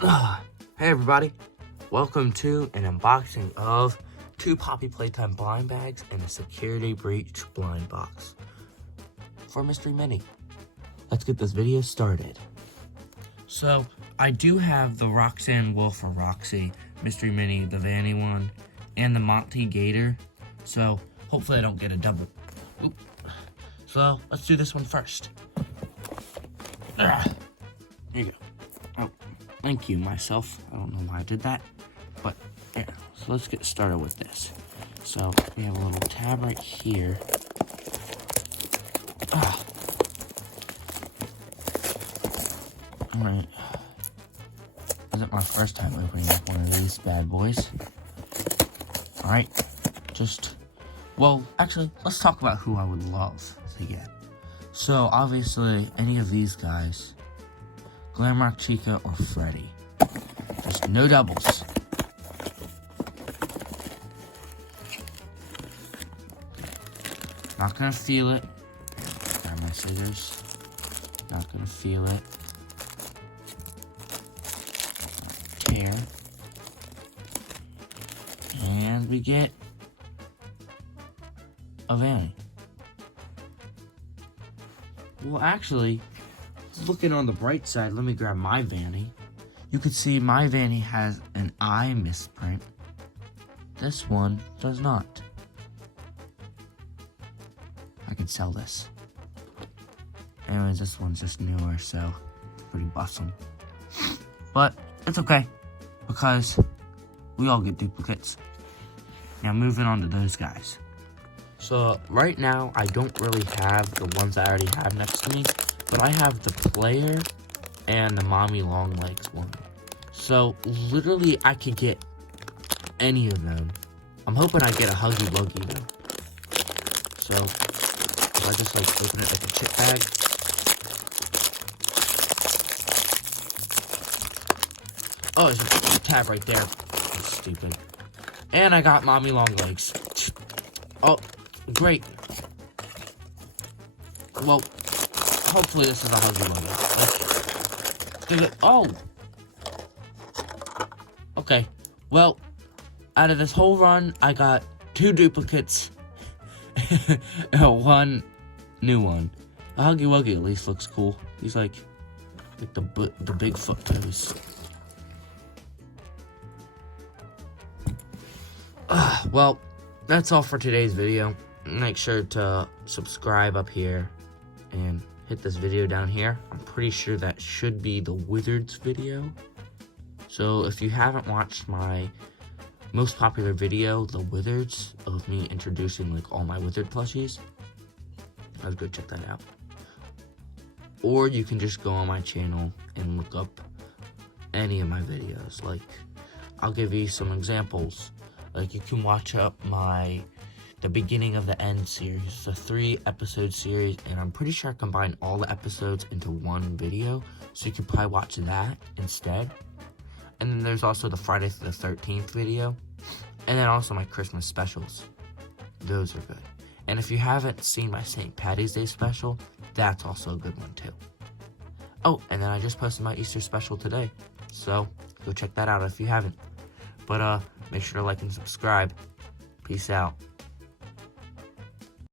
Hey everybody, welcome to an unboxing of 2 Poppy Playtime blind bags and a security breach blind box for Mystery Mini. Let's get this video started. So, I do have the Roxanne Wolf or Roxy Mystery Mini, the Vanny one, and the Monty Gator, so hopefully I don't get a double. Oop. So, let's do this one first. Here you go. Oh, thank you, myself. I don't know why I did that, but yeah. So let's get started with this. So we have a little tab right here. Alright. Isn't my first time opening up one of these bad boys. Alright. Well, actually, let's talk about who I would love to get. So, obviously, any of these guys, Glamrock Chica or Freddy. Just no doubles. Not gonna feel it. Grab my scissors. Not gonna feel it. Tear. And we get a Vanny. Well, actually, looking on the bright side, let me grab my Vanny. You can see my Vanny has an eye misprint. This one does not. I can sell this. Anyways, this one's just newer, so it's pretty bussin'. But it's okay, because we all get duplicates. Now moving on to those guys. So right now, I don't really have the ones I already have next to me, but I have the player and the mommy long legs one. So literally I could get any of them. I'm hoping I get a Huggy Wuggy though. So if I just like open it like a chip bag. Oh, there's a tab right there. That's stupid. And I got mommy long legs. Oh, great. Well, hopefully this is a Huggy Wuggy. Oh! Okay. Well, out of this whole run, I got 2 duplicates. And 1 new one. The Huggy Wuggy at least looks cool. He's like the Bigfoot pose. Well, that's all for today's video. Make sure to subscribe up here and hit this video down here. I'm pretty sure that should be the Wizards video. So if you haven't watched my most popular video, the Wizards, of me introducing like all my Wizard plushies, I would go check that out. Or you can just go on my channel and look up any of my videos. Like, I'll give you some examples. Like, you can watch up the beginning of the end series. It's a 3-episode series, and I'm pretty sure I combined all the episodes into one video, so you could probably watch that instead. And then there's also the Friday the 13th video, and then also my Christmas specials. Those are good. And if you haven't seen my St. Patty's Day special, that's also a good one too. Oh, and then I just posted my Easter special today, so go check that out if you haven't. But make sure to like and subscribe. Peace out.